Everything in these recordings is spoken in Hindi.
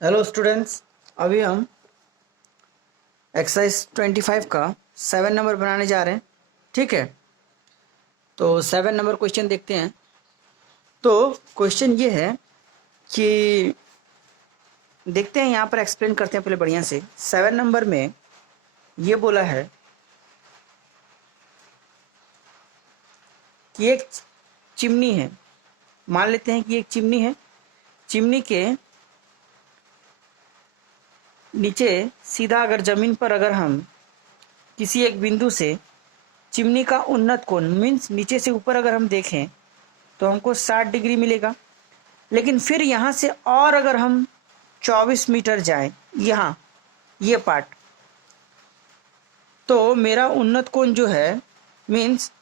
Hello students. अभी हम एक्सरसाइज 25 का 7 नंबर बनाने जा रहे हैं। ठीक है, तो 7 नंबर क्वेश्चन देखते हैं। तो क्वेश्चन ये है कि देखते हैं, यहाँ पर एक्सप्लेन करते हैं पहले बढ़िया से। 7 नंबर में ये बोला है कि एक चिमनी है। मान लेते हैं कि एक चिमनी है। चिमनी के नीचे सीधा अगर ज़मीन पर अगर हम किसी एक बिंदु से चिमनी का उन्नत कोण मीन्स नीचे से ऊपर अगर हम देखें तो हमको 60 डिग्री मिलेगा। लेकिन फिर यहाँ से और अगर हम 24 मीटर जाएं, यहाँ ये पार्ट, तो मेरा उन्नत कोण जो है मीन्स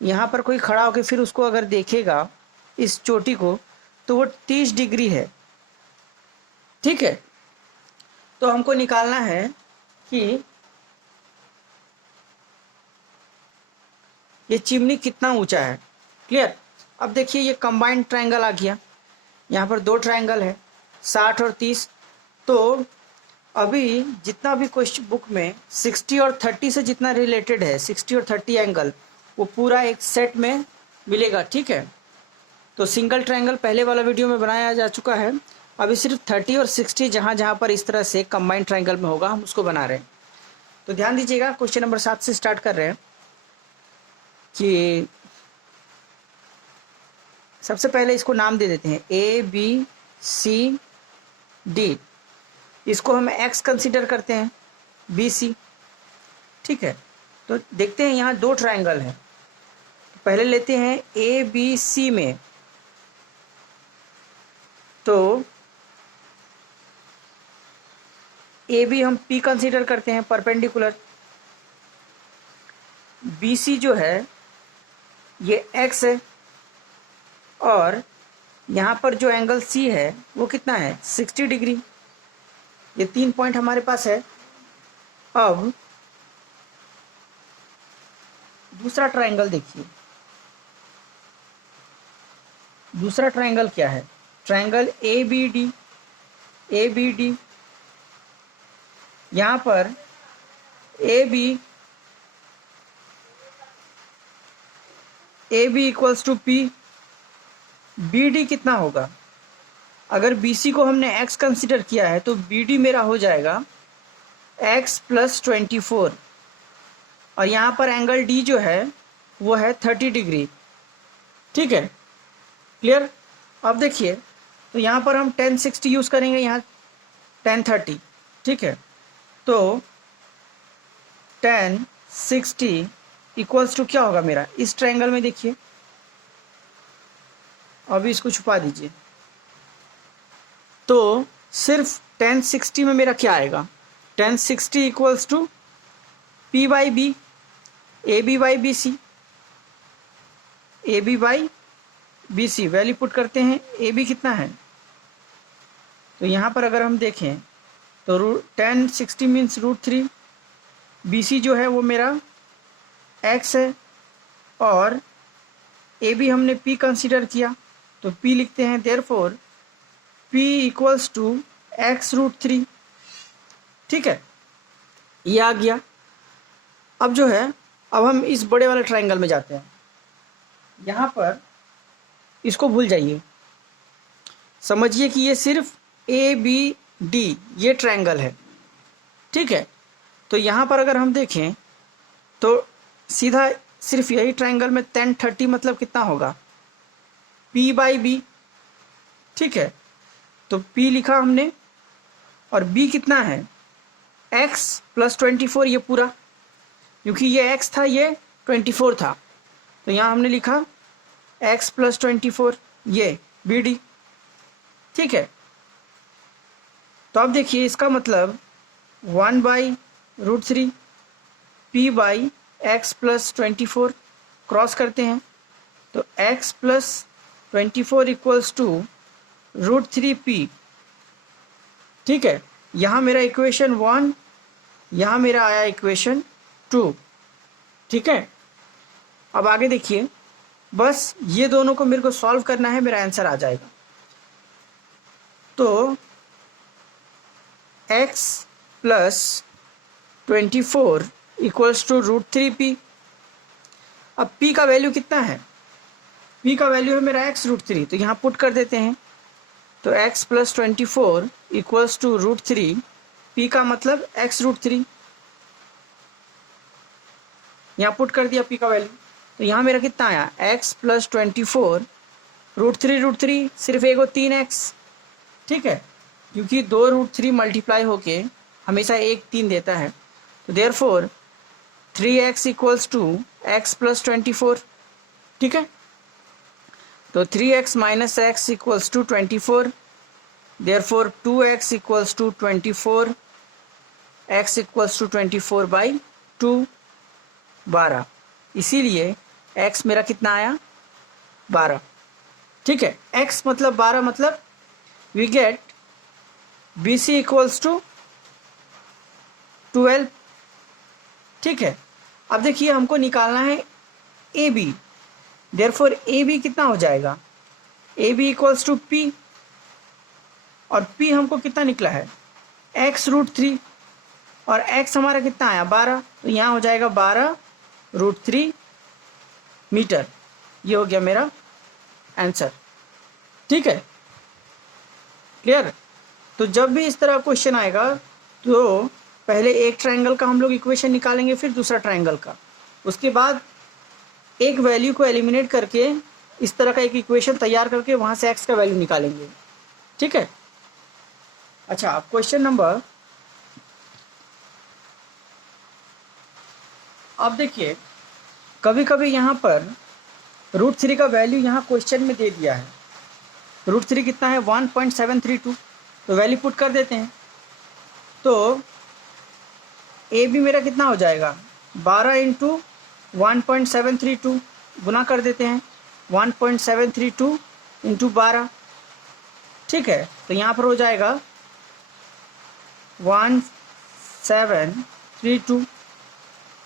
यहाँ पर कोई खड़ा होकर फिर उसको अगर देखेगा इस चोटी को, तो वो 30 डिग्री है। ठीक है, तो हमको निकालना है कि ये चिमनी कितना ऊंचा है। क्लियर। अब देखिए ये कंबाइंड ट्रायंगल आ गया। यहाँ पर दो ट्रायंगल है 60 और 30। तो अभी जितना भी क्वेश्चन बुक में 60 और 30 से जितना रिलेटेड है, 60 और 30 एंगल, वो पूरा एक सेट में मिलेगा। ठीक है, तो सिंगल ट्रायंगल पहले वाला वीडियो में बनाया जा चुका है। अभी सिर्फ 30 और 60 जहाँ जहाँ पर इस तरह से कंबाइंड ट्रायंगल में होगा हम उसको बना रहे हैं। तो ध्यान दीजिएगा, क्वेश्चन नंबर 7 से स्टार्ट कर रहे हैं कि सबसे पहले इसको नाम दे देते हैं ABCD। इसको हम x कंसीडर करते हैं, BC। ठीक है, तो देखते हैं यहाँ दो ट्रायंगल हैं। पहले लेते हैं ABC में, तो AB हम P कंसीडर करते हैं परपेंडिकुलर। BC जो है ये x है, और यहाँ पर जो एंगल C है वो कितना है 60 डिग्री। ये 3 पॉइंट हमारे पास है। अब दूसरा ट्रायंगल देखिए। दूसरा ट्रायंगल क्या है? Triangle ABD। ABD यहाँ पर AB equals to P। BD कितना होगा? अगर BC को हमने x कंसिडर किया है तो BD मेरा हो जाएगा x प्लस 24, और यहाँ पर एंगल D जो है वो है 30 डिग्री। ठीक है, क्लियर। अब देखिए, तो यहाँ पर हम 1060 यूज़ करेंगे, यहाँ 1030। ठीक है, तो 1060 इक्वल्स टू क्या होगा मेरा इस ट्रायंगल में? देखिए, अभी इसको छुपा दीजिए। तो सिर्फ 1060 में मेरा क्या आएगा? 1060 equals to P by B, AB by B C. AB by B C value put करते हैं। AB कितना है? तो यहाँ पर अगर हम देखें तो 1060 मीन्स √3। BC जो है वो मेरा x है, और AB हमने P कंसीडर किया, तो P लिखते हैं therefore P equals to x√3। ठीक है, ये आ गया। अब जो है, अब हम इस बड़े वाले ट्रायंगल में जाते हैं। यहाँ पर इसको भूल जाइए, समझिए कि ये सिर्फ ABD ये ट्रायंगल है। ठीक है, तो यहाँ पर अगर हम देखें तो सीधा सिर्फ यही ट्रायंगल में 1030 मतलब कितना होगा? P by B. ठीक है, तो P लिखा हमने, और B कितना है? x प्लस 24, ये पूरा, क्योंकि ये x था ये 24 था, तो यहाँ हमने लिखा x प्लस 24, ये BD। ठीक है, तो अब देखिए इसका मतलब 1/√3 P by x plus 24 cross करते हैं, तो x plus 24 equals to √3P। ठीक है, यहाँ मेरा इक्वेशन 1, यहाँ मेरा आया इक्वेशन 2। ठीक है, अब आगे देखिए, बस ये दोनों को मेरे को सॉल्व करना है, मेरा आंसर आ जाएगा। तो x plus 24 equals to √3p। अब p का वैल्यू कितना है? p का वैल्यू है मेरा x √3, तो यहाँ पुट कर देते हैं। तो x plus 24 equals to √3, p का मतलब x √3, यहाँ पुट कर दिया p का वैल्यू। तो यहाँ मेरा कितना आया? x प्लस 24 √3 सिर्फ एक 3x, ठीक है, क्योंकि 2 √3 मल्टीप्लाई होके हमेशा 1 3 देता है। तो therefore 3x equals to x plus 24, ठीक है। तो 3x minus x equals to 24, therefore 2x equals to 24, x equals to 24 by 2, 12। इसीलिए x मेरा कितना आया? 12, ठीक है। x मतलब 12, मतलब we get BC equals to 12, ठीक है। अब देखिए हमको निकालना है AB, देयरफॉर AB कितना हो जाएगा? AB इक्वल्स टू P, और P हमको कितना निकला है? x √3, और x हमारा कितना आया? 12, तो यहाँ हो जाएगा 12 √3 मीटर। ये हो गया मेरा आंसर, ठीक है, क्लियर। तो जब भी इस तरह क्वेश्चन आएगा तो पहले एक ट्रायंगल का हम लोग इक्वेशन निकालेंगे, फिर दूसरा ट्रायंगल का, उसके बाद एक वैल्यू को एलिमिनेट करके इस तरह का एक इक्वेशन तैयार करके वहाँ से x का वैल्यू निकालेंगे, ठीक है। अच्छा, अब क्वेश्चन नंबर, अब देखिए कभी कभी यहाँ पर √3 का वैल्यू यहाँ क्वेश्चन में दे दिया है। √3 कितना है? 1.732, तो वैल्यू पुट कर देते हैं। तो ए बी मेरा कितना हो जाएगा? 12 इंटू 1.732 गुना कर देते हैं, 1.732 इंटू 12, ठीक है। तो यहाँ पर हो जाएगा 1732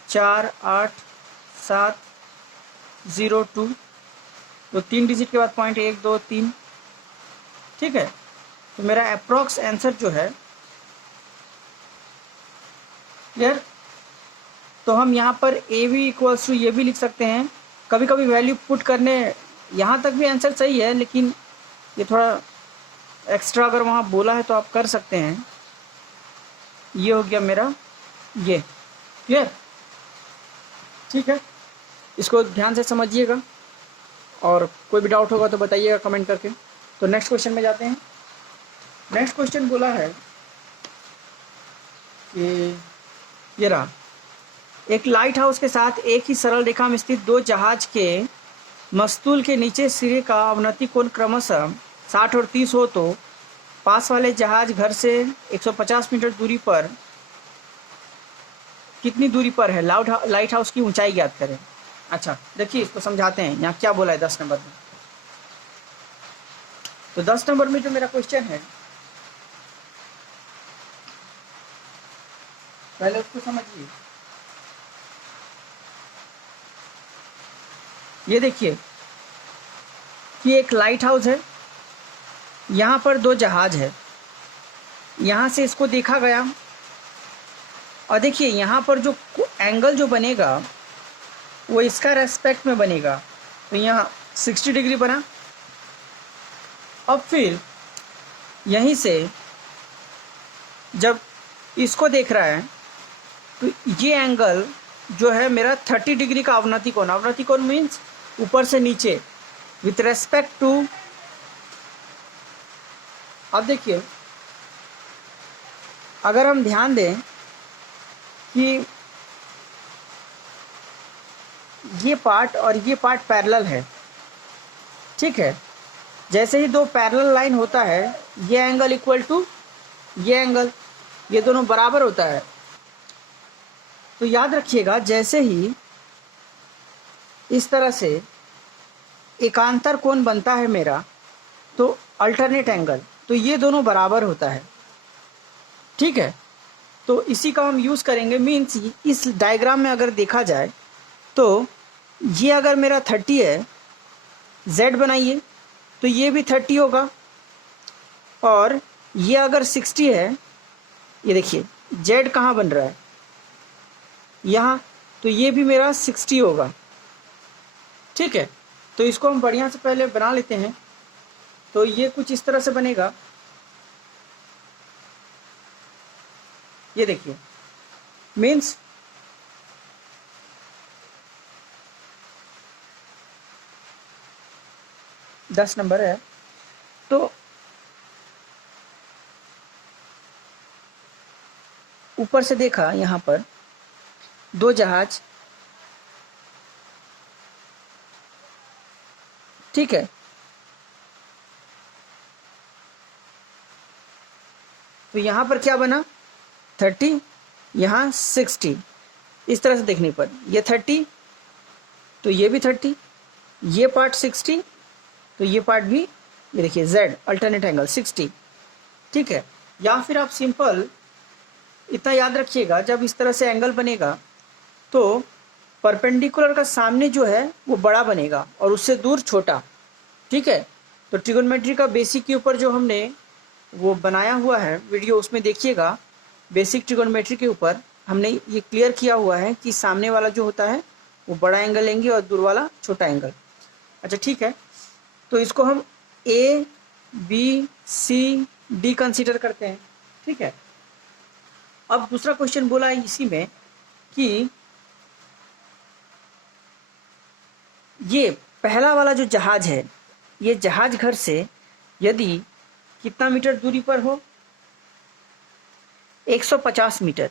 48,702, तो 3 डिजिट के बाद पॉइंट 1 2 3, ठीक है। तो मेरा अप्रॉक्स आंसर जो है, क्लियर। तो हम यहाँ पर ए बी इक्वल्स टू ये भी लिख सकते हैं। कभी कभी वैल्यू पुट करने यहाँ तक भी आंसर सही है, लेकिन ये थोड़ा एक्स्ट्रा अगर वहाँ बोला है तो आप कर सकते हैं। ये हो गया मेरा ये, क्लियर, ठीक है। इसको ध्यान से समझिएगा, और कोई भी डाउट होगा तो बताइएगा कमेंट करके। तो नेक्स्ट क्वेश्चन में जाते हैं। नेक्स्ट क्वेश्चन बोला है कि ये रहा, एक लाइट हाउस के साथ एक ही सरल रेखा में स्थित 2 जहाज के मस्तूल के नीचे सिरे का अवनति कोण क्रमशः 60 और 30 हो, तो पास वाले जहाज घर से 150 मीटर दूरी पर कितनी दूरी पर है? लाइट हाउस की ऊंचाई ज्ञात करें। अच्छा देखिए, इसको समझाते हैं। यहाँ क्या बोला है 10 नंबर में? तो 10 नंबर में जो मेरा क्वेश्चन है, पहले उसको समझिए। ये देखिए कि एक लाइट हाउस है, यहाँ पर 2 जहाज है, यहाँ से इसको देखा गया, और देखिए यहाँ पर जो एंगल जो बनेगा वो इसका रेस्पेक्ट में बनेगा। तो यहाँ 60 डिग्री बना। अब फिर यहीं से जब इसको देख रहा है तो ये एंगल जो है मेरा 30 डिग्री का अवनति कोण। अवनति कोण मीन्स ऊपर से नीचे विथ रेस्पेक्ट टू। अब देखिए अगर हम ध्यान दें कि ये पार्ट और ये पार्ट पैरेलल है, ठीक है। जैसे ही 2 पैरेलल लाइन होता है, ये एंगल इक्वल टू ये एंगल, ये दोनों बराबर होता है। तो याद रखिएगा, जैसे ही इस तरह से एकांतर कोण बनता है मेरा, तो अल्टरनेट एंगल, तो ये दोनों बराबर होता है, ठीक है। तो इसी का हम यूज़ करेंगे। मीन्स इस डायग्राम में अगर देखा जाए तो ये अगर मेरा 30 है, Z बनाइए तो ये भी 30 होगा, और ये अगर 60 है, ये देखिए जेड कहाँ बन रहा है, यहाँ, तो ये भी मेरा 60 होगा। ठीक है, तो इसको हम बढ़िया से पहले बना लेते हैं। तो ये कुछ इस तरह से बनेगा, ये देखिए, मीन्स दस नंबर है, तो ऊपर से देखा यहाँ पर दो जहाज, ठीक है, तो यहाँ पर क्या बना 30, यहाँ 60, इस तरह से देखने पर ये 30, तो ये भी 30, ये पार्ट 60, तो ये पार्ट भी, ये देखिए z अल्टरनेट एंगल 60। ठीक है, या फिर आप सिंपल इतना याद रखिएगा, जब इस तरह से एंगल बनेगा तो परपेंडिकुलर का सामने जो है वो बड़ा बनेगा और उससे दूर छोटा। ठीक है, तो ट्रिगोनोमेट्री का बेसिक के ऊपर जो हमने वो बनाया हुआ है वीडियो, उसमें देखिएगा, बेसिक ट्रिगोनोमेट्री के ऊपर हमने ये क्लियर किया हुआ है कि सामने वाला जो होता है वो बड़ा एंगल लेंगे और दूर वाला छोटा एंगल। अच्छा ठीक है, तो इसको हम A B C D consider करते हैं। ठीक है, अब दूसरा क्वेश्चन बोला है इसी में कि ये पहला वाला जो जहाज है, ये जहाज घर से यदि कितना मीटर दूरी पर हो, 150 मीटर,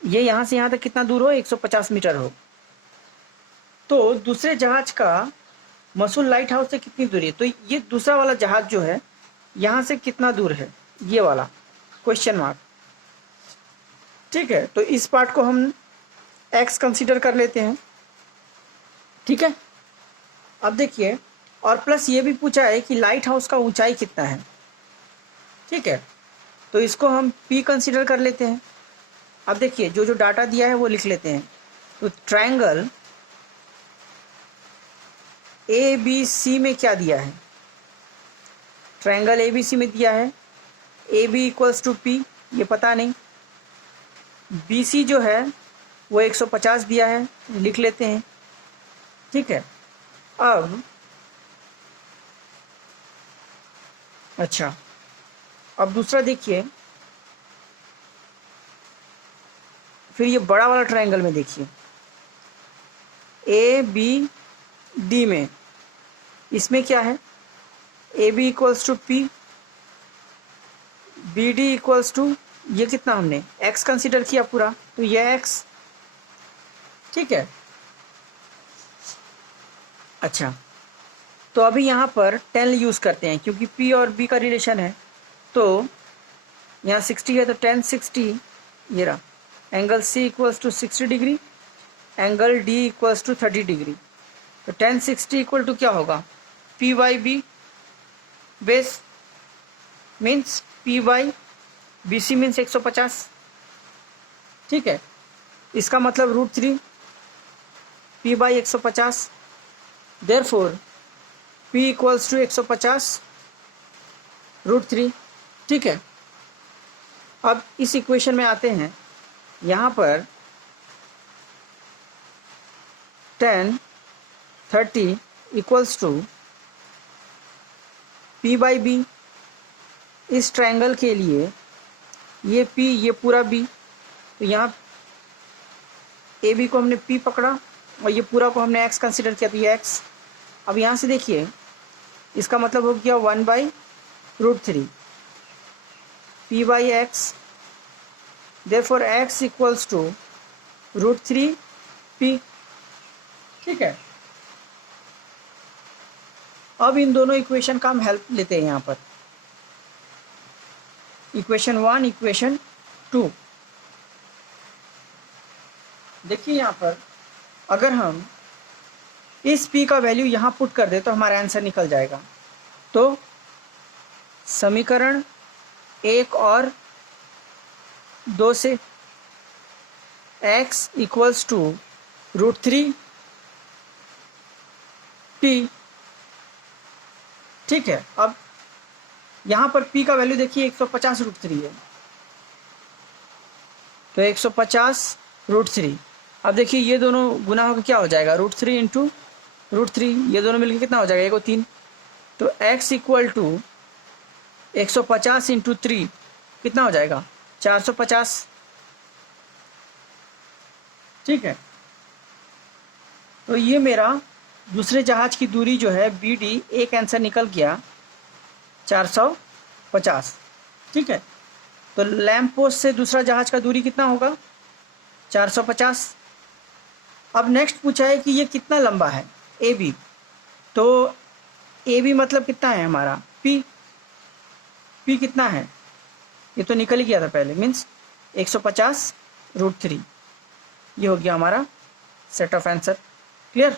ये यहाँ से यहाँ तक कितना दूर हो, 150 मीटर हो, तो दूसरे जहाज का मसूल लाइट हाउस से कितनी दूरी है, तो ये दूसरा वाला जहाज जो है यहाँ से कितना दूर है, ये वाला क्वेश्चन मार्क। ठीक है, तो इस पार्ट को हम x कंसीडर कर लेते हैं। ठीक है, अब देखिए, और प्लस ये भी पूछा है कि लाइट हाउस का ऊंचाई कितना है। ठीक है, तो इसको हम p कंसीडर कर लेते हैं। अब देखिए जो जो डाटा दिया है वो लिख लेते हैं। तो ट्रायंगल ए बी सी में क्या दिया है, ट्रायंगल ए बी सी में दिया है A B equals to P, ये पता नहीं, बी सी जो है वो 150 दिया है, लिख लेते हैं। ठीक है, अब अच्छा, अब दूसरा देखिए, फिर ये बड़ा वाला ट्रायंगल में देखिए, ए बी डी में, इसमें क्या है, A B equals to P, B D equals to, ये कितना हमने x कंसीडर किया पूरा, तो ये x। ठीक है, अच्छा, तो अभी यहाँ पर 10 यूज़ करते हैं क्योंकि p और b का रिलेशन है, तो यहाँ 60 है तो 10 60, ये रहा, angle c equals to 60 degree, angle d equals to 30 degree, तो 10 60 इक्वल टू क्या होगा, p by B, base means p by B C means 150। ठीक है, इसका मतलब √3 p by 150, therefore p equals to 150 √3। ठीक है, अब इस इक्वेशन में आते हैं, यहाँ पर 10 30 equals to p by B, इस ट्रायंगल के लिए ये p, ये पूरा b, तो यहाँ ए बी को हमने p पकड़ा और ये पूरा को हमने x कंसिडर किया, तो ये x। अब यहाँ से देखिए, इसका मतलब हो गया 1/√3 p by X, therefore x equals to √3 p। ठीक है, अब इन दोनों इक्वेशन का हम हेल्प लेते हैं यहाँ पर, इक्वेशन 1 इक्वेशन 2। देखिए यहाँ पर अगर हम इस p का वैल्यू यहाँ पुट कर दे तो हमारा आंसर निकल जाएगा। तो समीकरण 1 और 2 से x इक्वल्स टू √3 p। ठीक है, अब यहाँ पर p का वैल्यू देखिए 150√3 है, तो 150√3। अब देखिए ये दोनों गुना होकर क्या हो जाएगा, √3 इंटू √3, ये दोनों मिलकर कितना हो जाएगा, 1 और 3। तो x इक्वल टू 150 इंटू 3 कितना हो जाएगा, 450। ठीक है, तो ये मेरा दूसरे जहाज की दूरी जो है BD, एक आंसर निकल गया 450। ठीक है, तो लैंप पोस्ट से दूसरा जहाज का दूरी कितना होगा, 450। अब नेक्स्ट पूछा है कि ये कितना लंबा है AB, तो AB मतलब कितना है हमारा P कितना है, ये तो निकल ही गया था पहले, मीन्स 150√3। ये हो गया हमारा सेट ऑफ आंसर। क्लियर।